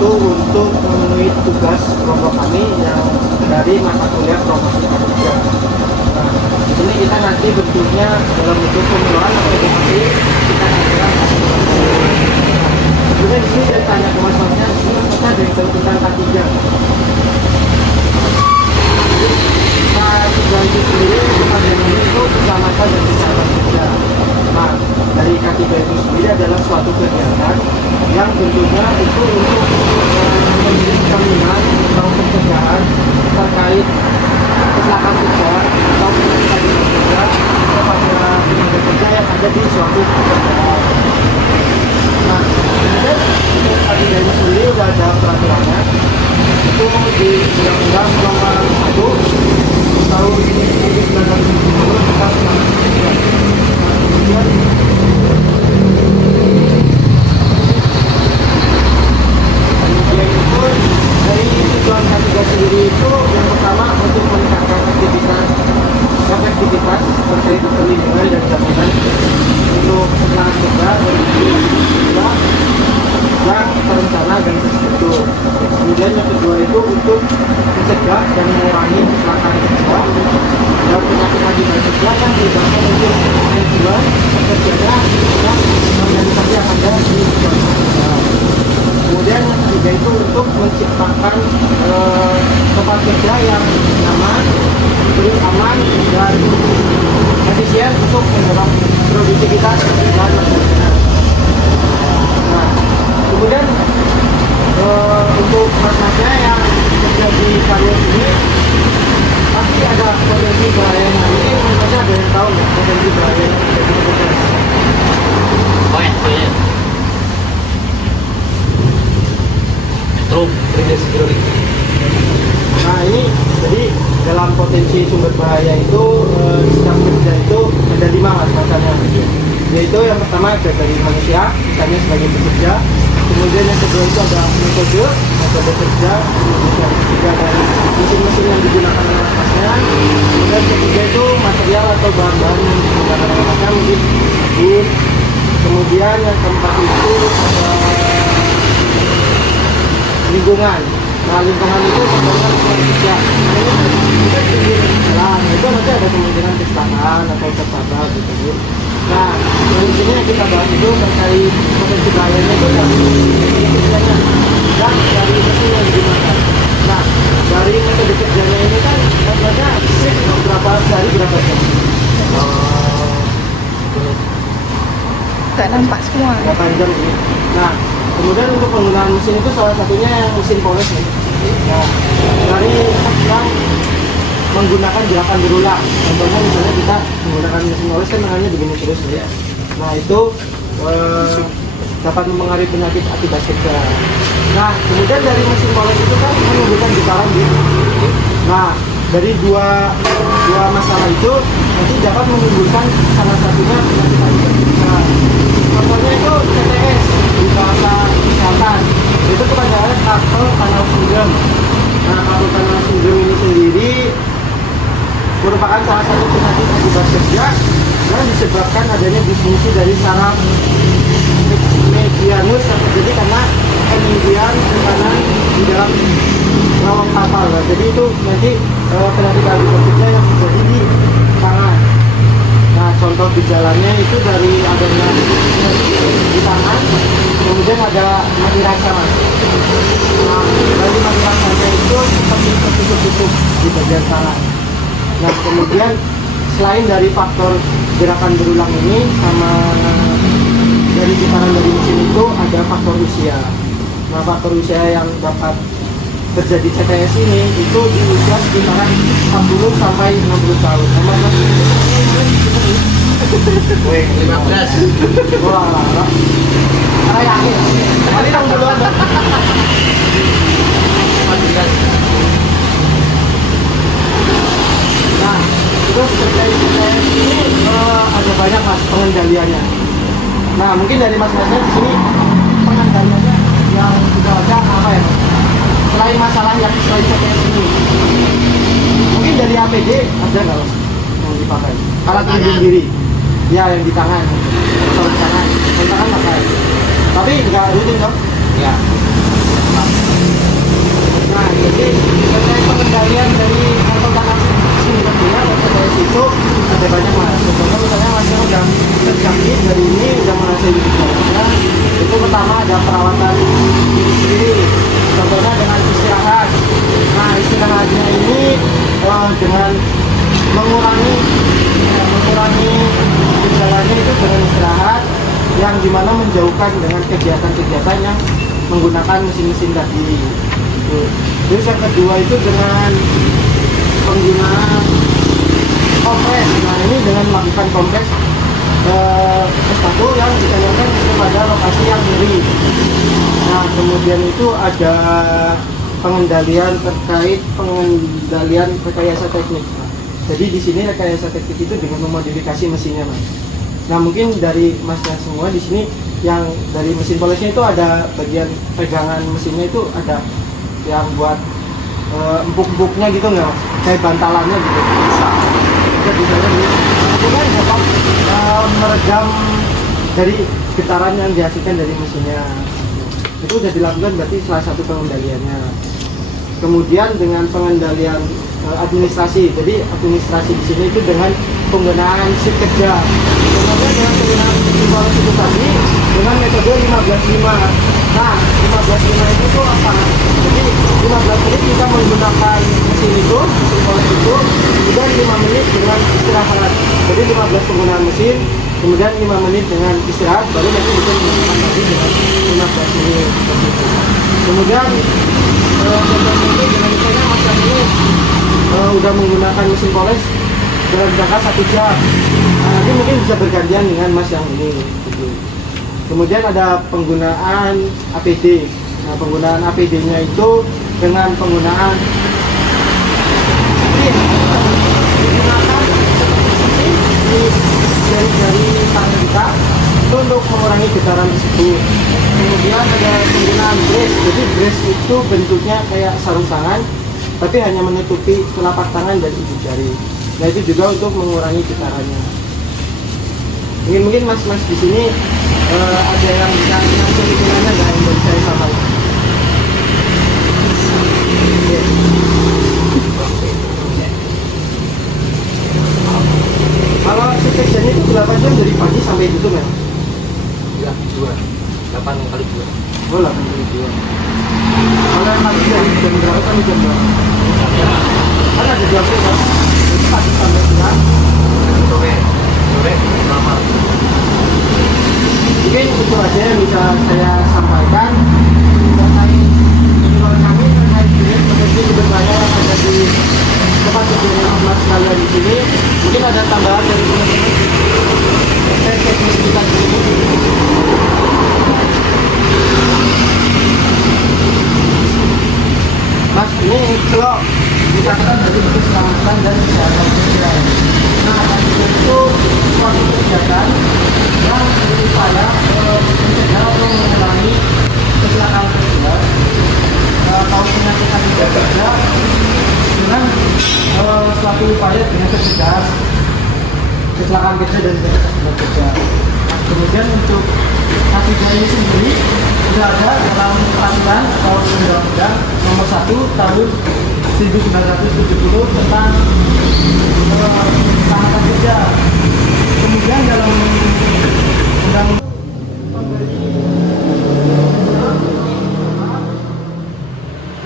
itu untuk memenuhi tugas kelompok kami yang dari mata kuliah promosi kerja. Nah, di sini kita nanti bentuknya dalam bentuk pemuluhan atau edukasi kita akan kemudian di sini saya tanya ke Mas Masnya, ini Mas ada yang tahu tentang K3? K3 itu sendiri itu keselamatan dan kesehatan kerja. Nah, dari K3 itu sendiri adalah suatu kegiatan yang tentunya itu untuk memberi jaminan atau pencegahan terkait kecelakaan kerja atau penyakit kerja kepada tenaga kerja yang ada di suatu pekerjaan. Nah, kemudian untuk K3 ini sendiri sudah ada peraturannya, itu di Undang-Undang Nomor 1 tahun 1970 tentang keselamatan kerja. Kemudian itu dari tujuan K3 sendiri itu yang pertama untuk meningkatkan efektivitas terkait perlindungan dan jaminan untuk keselamatan kerja yang terencana dan terstruktur. Kemudian yang kedua itu untuk mencegah dan mengurangi kecelakaan kerja dan penyakit akibat kerja yang menyebabkan untuk lingkungan pekerjanya yang organisasi yang ada di lingkungan kerja. Kemudian yang ketiga itu untuk menciptakan tempat kerja yang nyaman, terus aman dan efisien untuk mendorong produktivitas dan masyarakat. Nah, kemudian untuk mas-masnya yang kerja di karya ini pasti ada potensi bahayanya. Ini mas-masnya ada yang tahu nggak potensi bahaya yang ada di pekerjaan? Nah ini jadi dalam potensi sumber bahaya itu di setiap kerja itu ada 5 mas makanya, yaitu yang pertama ada dari manusia misalnya sebagai pekerja, kemudian yang kedua itu ada metode kerja, kemudian yang ketiga dari mesin-mesin yang digunakan oleh masnya, kemudian yang ketiga itu material atau bahan-bahan yang digunakan oleh masnya, mungkin sabun, kemudian yang keempat itu ada lingkungan. Nah, lingkungan itu berkaitan dengan kerja. Nah, itu nanti ada kemungkinan kecelakaan atau tertabrak gitu. Nah, yang sini yang kita bahas itu terkait potensi bahayanya itu dari kerjanya dan dari mesin yang digunakan. Nah, dari metode kerjanya ini kan sebenarnya shift berapa hari berapa jam? Gak nampak semua. 8 jam ini. Nah, kemudian untuk penggunaan mesin itu salah satunya yang mesin poles nih. Nah, dari yang menggunakan gerakan berulang. Contohnya misalnya kita menggunakan mesin poles kan tangannya begini terus ya. Nah itu dapat mempengaruhi penyakit akibat kerja. Nah kemudian dari mesin poles itu kan menimbulkan getaran gitu. Nah dari dua masalah itu nanti dapat menimbulkan salah satunya penyakit akibat kerja. Contohnya itu CTS di bahasa kesehatan itu kepanjangannya carpal tunnel syndrome. Nah carpal tunnel syndrome ini sendiri merupakan salah satu penyakit akibat kerja yang disebabkan adanya disfungsi dari saraf medianus yang terjadi karena kemudian tekanan di dalam lawang kapal. Nah, jadi itu nanti penyakit akibat kerja yang terjadi di tangan. Nah contoh gejalanya itu dari adanya di tangan, kemudian ada mati rasa. Nah dari mati rasanya itu seperti tertutup di bagian tangan. Nah kemudian selain dari faktor gerakan berulang ini sama dari getaran dari mesin itu ada faktor usia. Nah faktor usia yang dapat terjadi CTS ini itu di usia sekitaran 40 sampai 60 tahun. Wih, 15. Wah, saya yakin. Tadi tahun duluan dong. Nah, terus terkait CTS ini ada banyak mas pengendaliannya. Nah, mungkin dari mas-masnya di sini pengendaliannya yang sudah ada apa ya mas? Selain masalah yang selain CTS ini, mungkin dari APD ada nggak mas yang dipakai? Alat pelindung diri, ya yang di tangan, atau di tangan apa? Tapi nggak rutin dong? Ya. Jadi terkait pengendalian dari kantong tangan sendirinya terkait itu ada banyak mas. Contohnya misalnya mas yang udah terjangkit dari ini udah merasa gejala, itu pertama ada perawatan diri sendiri. Contohnya dengan istirahat. Nah istirahatnya ini dengan mengurangi gejalanya itu dengan istirahat yang dimana menjauhkan dengan kegiatan-kegiatan yang menggunakan mesin-mesin tadi gitu. Terus yang kedua itu dengan penggunaan kompres. Nah ini dengan melakukan kompres S1 yang ditempelkan kepada lokasi yang nyeri. Nah kemudian itu ada pengendalian terkait pengendalian rekayasa teknik. Jadi di sini rekayasa teknik itu dengan memodifikasi mesinnya mas. Nah mungkin dari masnya semua di sini yang dari mesin polesnya itu ada bagian pegangan mesinnya itu ada yang buat empuk-empuknya gitu nggak mas? Kayak bantalannya gitu. Bisa ini. Itu kan dapat meredam dari getaran yang dihasilkan dari mesinnya. Itu sudah dilakukan berarti salah satu pengendaliannya. Kemudian dengan pengendalian administrasi. Jadi administrasi di sini itu dengan penggunaan shift kerja. Kemudian dengan penggunaan simbol itu tadi dengan metode 15-5. Nah, 15-5 itu tuh apa? Jadi 15 menit kita menggunakan mesin itu, simbol itu, kemudian 5 menit dengan istirahat. Jadi 15 penggunaan mesin, kemudian 5 menit dengan istirahat, baru nanti bisa menggunakan lagi dengan 15 menit. Kemudian contohnya itu dengan misalnya masa ini udah menggunakan mesin poles dalam jangka 1 jam. Nah, nanti mungkin bisa bergantian dengan mas yang ini gitu. Kemudian ada penggunaan APD. Nah penggunaan APD-nya itu dengan penggunaan digunakan dari tangan kita itu untuk mengurangi getaran tersebut. Kemudian ada penggunaan brace. Jadi brace itu bentuknya kayak sarung tangan tapi hanya menutupi telapak tangan dan ibu jari. Nah itu juga untuk mengurangi getarannya. Mungkin mas-mas di sini ada yang bisa langsung hitungannya nggak yang dari saya sampaikan? Kalau kerjanya itu berapa jam dari pagi sampai itu kan? Ya, 8 kali 2. Oh 8 kali 2. Kalau yang pagi dari jam berapa sampai jam berapa? Kan ada 2 kan? Jadi pagi sampai siang. Sore normal. Mungkin itu aja yang bisa saya sampaikan terkait penjualan kami terkait ini seperti keberbanyak yang ada di tempat kejadian mas sekalian di sini. Mungkin ada tambahan dari teman-teman terkait teknis kita di sini. Mas ini kalau misalkan dari keselamatan dan kesehatan sosial. Nah itu suatu kegiatan yang berupaya mencegah atau mengurangi kecelakaan kerja atau penyakit akibat kerja dengan suatu upaya dengan pencegahan kecelakaan kerja dan penyakit akibat kerja. Kemudian untuk ketiga ini sendiri sudah ada dalam peraturan atau undang-undang nomor 1 tahun 1970 tentang kecelakaan kerja. Kemudian dalam undang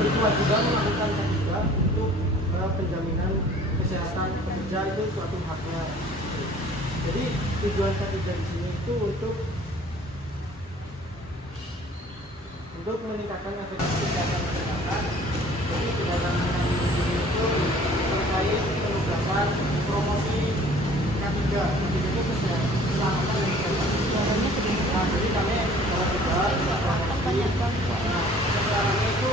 berkewajiban melakukan juga untuk penjaminan kesehatan pekerja itu suatu haknya. Jadi tujuan ketiga di sini itu untuk meningkatkan efektivitas kesehatan masyarakat. Jadi dalam ini itu terkait penugasan promosi K3 itu kesehatan keselamatan dan kesehatan. Nah, jadi kami kalau kita sekarang itu